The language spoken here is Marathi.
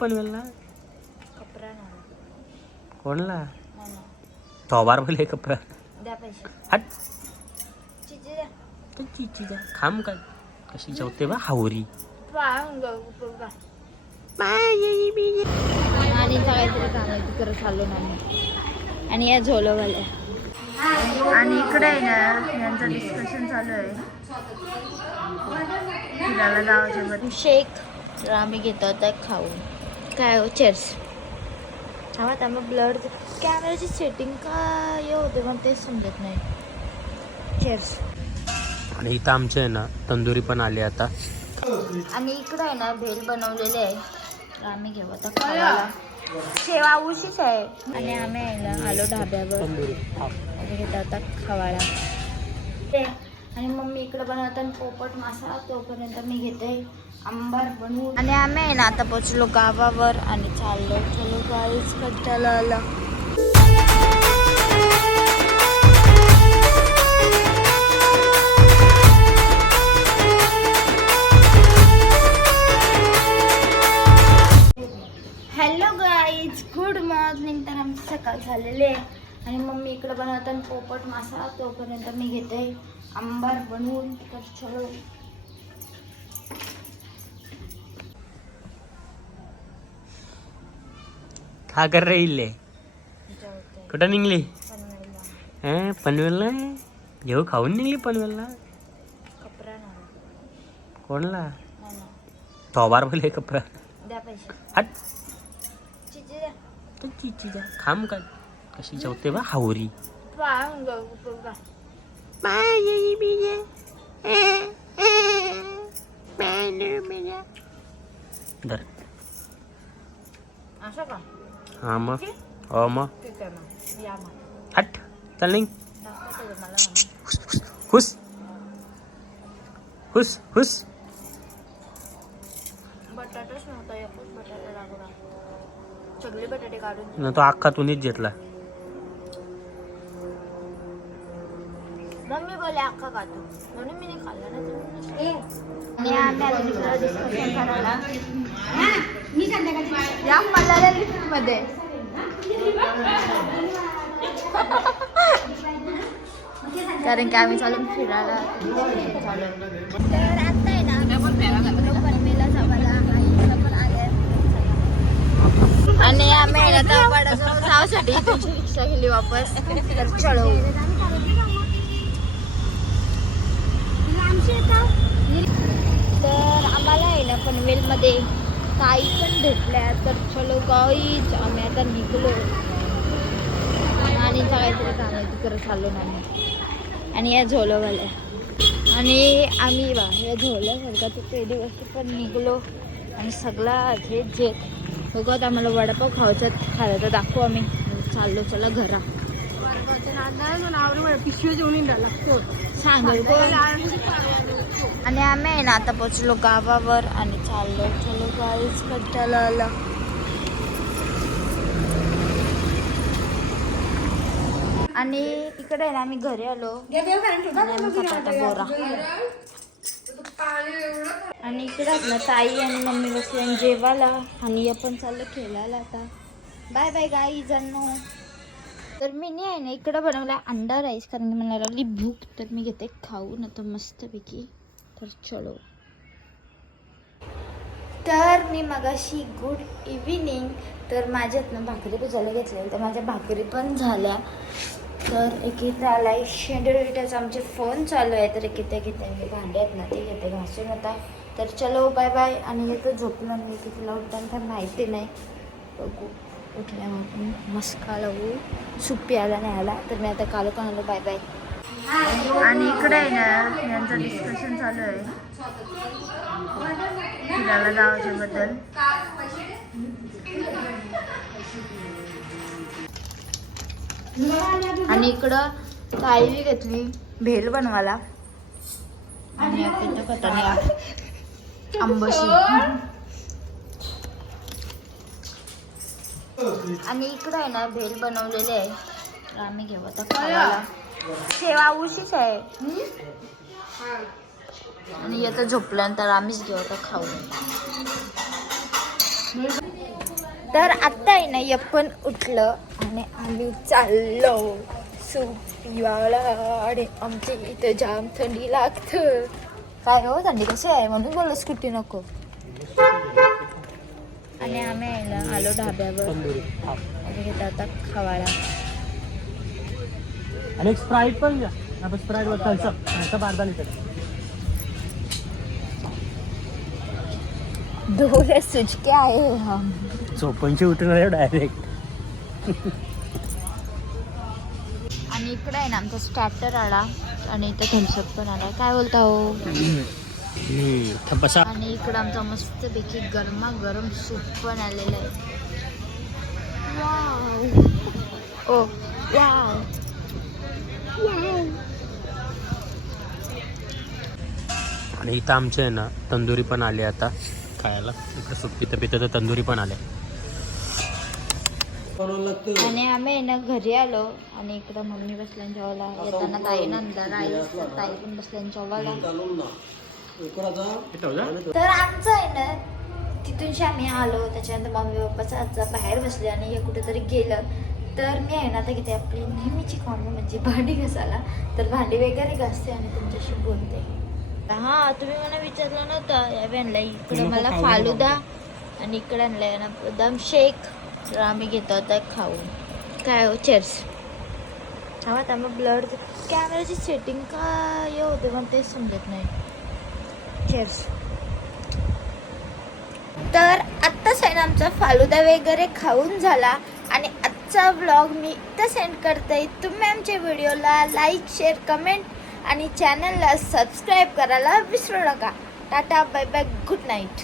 पनवेलला कोणला? थोबार बोले कपडा. हट. चिची द्या. खाम काय कशी जेवते बा हावरी. आणि काहीतरी कामाची करत चाललो ना मी. आणि या झोलोवाल्या. आणि इकडे आहे ना यांचं डिस्कशन चालू आहे. फिरायला जावं शेक तर आम्ही घेतो आता खाऊन. काय हो? चेअर्स थांबा थांबा ब्लड कॅमेराची सेटिंग काय हे होते पण तेच समजत नाही. चेअर्स आणि इथं आमचे आहे ना तंदुरी पण आली आता. आणि इकडं आहे ना भेल बनवलेले आहे. आम्ही घेऊ आता खायला शेवा उशीच आहे. आणि आम्ही आलो ढाब्यावर. घेतो आता खवाळा ते आणि मम्मी इकडं बनवतात पोपट मासा तोपर्यंत मी घेते. आंबार बनवून आणि आम्ही आहे ना आता पोचलो गावावर आणि चाललो. चलो गाईच कट्ट्याला आला? बनवतात पोपट मासा तोपर्यंत मी घेते. आंबार बनवून तर चलो. का कर राहिले कुठं निघली? हं पनवेलला? घेऊ खाऊन निघली पनवेलला? कोणला? थोबार बोले पैसे. हट. चिची द्या. खाम काय कशी जेवते बा हावरी धर असं का हा मग हो मग ठीक आहे मग या मग हट चल निघ दाखवते मला मम्मी. हुस हुस हुस बटाटाच नव्हता एकच बटाटा लागला सगळे बटाटे काढून न तो अख्खा तुम्हीच घेतला बोले अख्खा खातो म्हणून मी नाही खाल्ला ना आणि आम्ही आता दुसरं डिस्कशन करायला या मला लिफ्टमध्ये कारण की आम्ही चालून फिरायला तर आता आहे ना आणि आम्ही तुमची रिक्षा गेली वापस तर चलो तर आम्हाला आहे ना पनवेलमध्ये ताई पण भेटल्या तर चलो गाईच आम्ही आता निघलो. आणि काहीतरी कामाची करत चाललो ना आम्ही आणि या झोलोवाल्या. आणि आम्ही बा या झोल्यासारखा तर ते दिवस पण निघलो. आणि सगळा हे जे बघत आम्हाला वडापाव खायचा तर दाखवू आम्ही. चाललो चला घरा. पिशवी लागतो. सांगल आणि आम्ही आहे ना आता पोचलो गावावर आणि चाललो चलो काहीच कंटाळा आला. आणि इकडे आहे ना आम्ही घरी आलो. बोरा. आणि इकडे ना ताई आणि मम्मी बसले आणि जेवायला. आणि आपण चाललो खेळायला आता. बाय बाय गाई जणू तर मी नाही आहे ना इकडं बनवला अंडा राईस कारण की मला लागली भूक तर मी घेते खाऊन आता मस्तपैकी. तर चलो. तर मी मगाशी गुड इव्हिनिंग तर माझ्यात ना भाकरी पुजायला घेतल्या. तर माझ्या भाकरी पण झाल्या. तर एक इथं आलाय शेंडोलिटाचा आमचे फोन चालू आहे तर एक इथे घेते भांडे आहेत ना ते घेते. घासून आता. तर चलो बाय बाय आणि येतो झोपलं मी कितीला उठताना तर माहिती नाही. बघू. उठल्यावर. मस्का लावू सुप्पी आला नाही आला. तर मी आता कालो कोणाला आलो बाय बाय आणि इकडे आहे ना यांचं डिस्कशन चालू आहे. फिरायला जावाच्या बद्दल. आणि इकडं ताई बी घेतली भेल बनवायला. आणि आंबशी. आणि इकडं आहे ना भेल बनवलेले आहे. आम्ही घेऊ आता खायला. शेवा उशीच आहे. आणि येतं झोपल्यानंतर आम्हीच घेऊ आता खाऊ. तर आता आहे ना यप्पन उठलं आणि आम्ही चाललो. सुपिवाला आणि आमच्या इथं जाम थंडी लागतं. काय हो थंडी कशी आहे? म्हणून बोललो स्कूटी नको. आणि आम्ही आहे ना आलो ढाब्यावर. आता खवाळा. आणि एक स्प्राईट पण घ्या. आपण स्प्राईट वर थम्सअप थम्सअप अर्धा लिटर डोळे सुचके आहे. हम चोपनची उठणार डायरेक्ट आणि इकडे आहे ना आमचा स्टार्टर आला. आणि इथं थम्सअप पण आला काय बोलता हो? आणि इकडं आमचा मस्तपैकी गरमा गरम सूप पण आलेलं आहे. वाव ओ वाव आणि इथं आमचे आहे ना तंदुरी पण आली आता खायला. इकडे पितं पितं तर तंदुरी पण आले आणि आम्ही आहे ना घरी आलो आणि इकडं मम्मी बसल्या जेवायला येताना ताई नंतर आई तर ताई पण बसल्या जेवायला तर आमचं आहे ना तिथूनशी आम्ही आलो. त्याच्यानंतर मम्मी पप्पाचं आजचा बाहेर बसले आणि हे कुठेतरी गेलं. तर मी आहे ना आता किती आपली नेहमीची कामं म्हणजे भांडी घासायला तर भांडी वगैरे घासते आणि तुमच्याशी बोलते. हा तुम्ही मला विचारलं नव्हतं. या व्हॅनला इकडे मला फालुदा आणि इकडे आणलंय ना बदाम शेक. तर आम्ही घेतो आता खाऊन. काय हो चेअर्स हा आता मग ब्लड कॅमेराची सेटिंग काय हे होते मला तेच समजत नाही. चेअर्स तर आत्ताच आहे ना आमचा फालुदा वगैरे खाऊन झाला. आणि आजचा व्लॉग मी इथं सेंड करते. तुम्ही आमच्या व्हिडिओला लाईक शेअर कमेंट आणि चॅनलला सबस्क्राईब करायला विसरू नका. Tata bye bye good night